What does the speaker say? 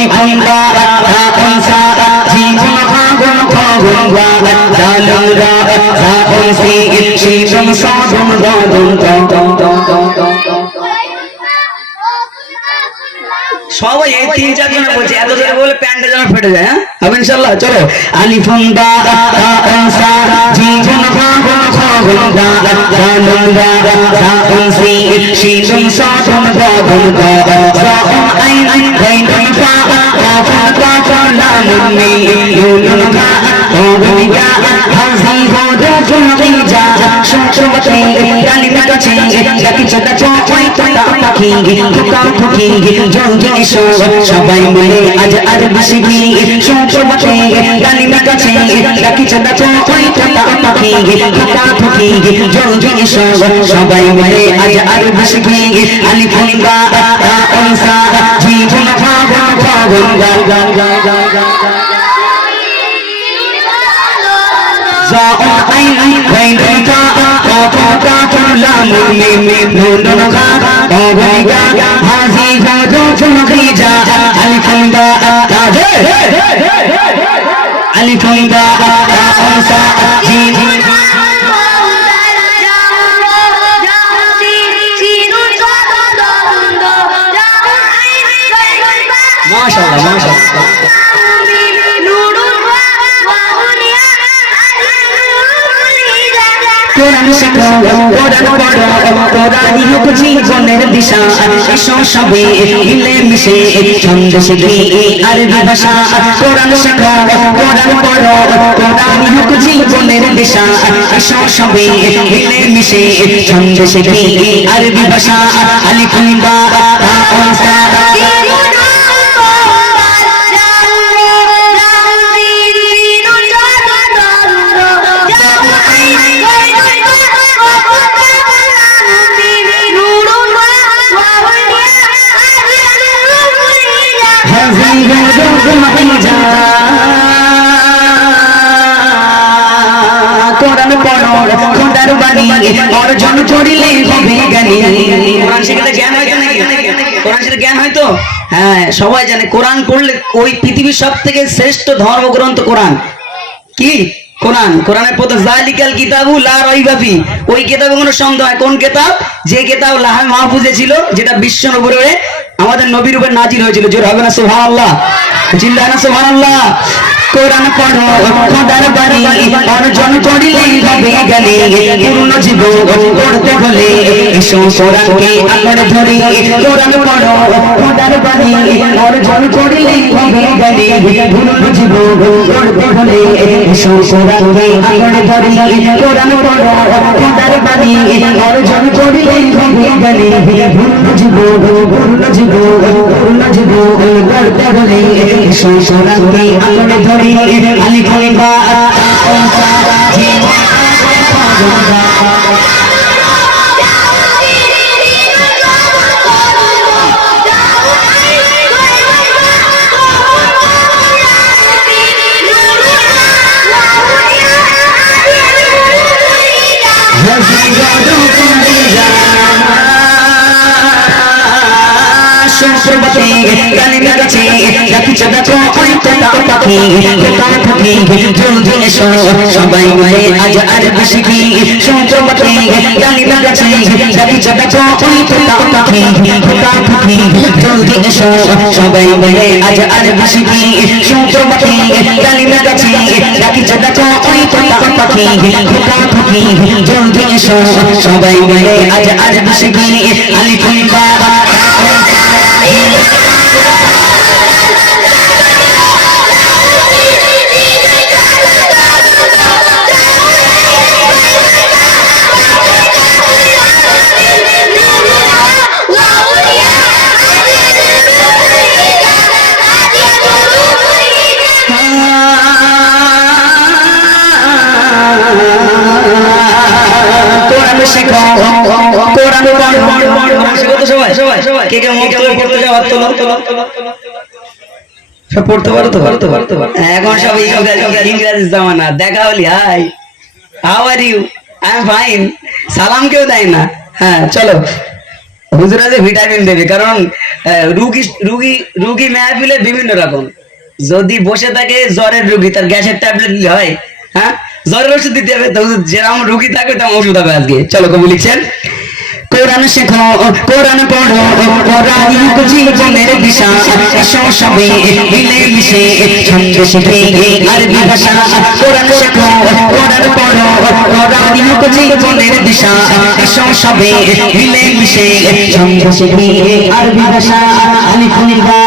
আলিফুন বা রাউন সা জিম হাগুন খাগুন ওয়া দালুন রা রাউন সিন শিন সাদুন দাদুন সবাই এই তিন চার জন বলছে, এত জোরে বলে প্যান্টে যেন ফেটে যায়। হ্যাঁ হবে ইনশাআল্লাহ। চলো আলিফুন বা রাউন সা জিম হাগুন খাগুন ওয়া দালুন রা রাউন সিন শিন সাদুন দাদুন রাউন আইন গাইন ফা কাফা কাফা লাম মিম নুন ফা ওবিয়া হাজি হোদা জুমিজা শুনতে কালিমা কাছে জাতি চটা চয় চটা পাখি ফুকা ফুকি জঙ্গি এসো সবাই মিলে আজ আরবি শিখি শুনতে কালিমা কাছে জাতি চটা চয় চটা পাখি ফুকা ফুকি জঙ্গি এসো সবাই মিলে আজ আরবি শিখি আলিফুন বা রাউন সা জিম হাগুন খাগুন গা Za'un ain gain ka ka ka ka lam mim nun ka ga hazi ho jo khija alifun ba alifun ba sa jim Mashallah mashallah কোরআন শেখো কোরআন পড়ো কোরআনই হোক জীবনের দিশা এসো সবে মিলে মিশে ছন্দ শিখি আরবি ভাষা কোরআন শেখো কোরআন পড়ো কোরআনই হোক জীবনের দিশা এসো সবে মিলে মিশে ছন্দ শিখি আরবি ভাষা আলিফুন বা রাউন সা কোরআন পড়ো খোদার বাণী অর্জন করিলে হবে জ্ঞানী। কোরআন শিখলে জ্ঞান হয় নাকি? কোরআন শিখলে জ্ঞান হয় তো? হ্যাঁ সবাই জানে কোরআন পড়লে ওই পৃথিবীর সবথেকে শ্রেষ্ঠ ধর্মগ্রন্থ কোরআন। কি কোরআন? কোরআনের প্রথম জালিকাল কিতাবু লা রাইবা ফি, ওই কিতাবে কোনো সন্দেহ হয়। কোন কিতাব? যে কিতাব লাহে মাহফুজে ছিল, যেটা বিশ্বের উপরে আমাদের নবীর উপর নাজিল হয়েছিল। জোর হবে না সুবহানাল্লাহ? চিল্লায় না সুবহানাল্লাহ? কোরআন পড়ো খোদার বাণী অর্জন করিলে হবে জ্ঞানী। পূর্ণ জীবন করতে হলে এসো কোরআনকে আঁকড়ে ধরি। কোরআন পড়ো খোদার বাণী অর্জন করিলে হবে জ্ঞানী। পূর্ণ জীবন করতে হলে এসো কোরআনকে আঁকড়ে ধরি। কোরআন পড়ো খোদার বাণী অর্জন করিলে হবে জ্ঞানী। পূর্ণ জীবন করতে হলে এসো কোরআনকে আঁকড়ে ধরি। আলিফুন বা রাউন সা জিম হাগুন গা শুনতে কালিমা কাছে জাতি চটা চয় চটা পাখি ফুকা ফুকি জলদি এসো সবাই মিলে আজ আরবি শিখি শুনতে কালিমা কাছে জাতি চটা চয় চটা পাখি ফুকা ফুকি জলদি এসো সবাই মিলে আজ আরবি শিখি শুনতে কালিমা কাছে জাতি চটা চয় চটা পাখি ফুকা ফুকি জলদি এসো সবাই মিলে আজ আরবি শিখি আলিফুন বা রাউন সা কে কে মুখ তুলে পড়তে যাও? হাত তোলো। সব পড়তে পারো তো? এখন সব ইংরেজি জামানা। দেখা হলি hi how are you, I am fine, সালাম কেউ দেয় না। হ্যাঁ চলো হুজুরা যে ভিটামিন দেবে, কারণ রুগী রুগী রুগী মেহফিলে বিভিন্ন রকম। যদি বসে থাকে জ্বরের রুগী, তার গ্যাসের ট্যাবলেট দিলে হয়? হ্যাঁ, জ্বরের ওষুধ দিতে হবে তো, যেরকম রুগী থাকবে তেমন ওষুধ হবে আজকে। চলো কবি লিখছেন, কোরআন শেখো, কোরআন পড়ো, কোরআন জীবনের দিশা, এসো সবে মিলে মিশে ছন্দ শিখে আরবি ভাষা। কোরআন শেখো, কোরআন পড়ো, কোরআন জীবনের দিশা, এসো সবে মিলে মিশে ছন্দ শিখে আরবি ভাষা। আলিফ লিখা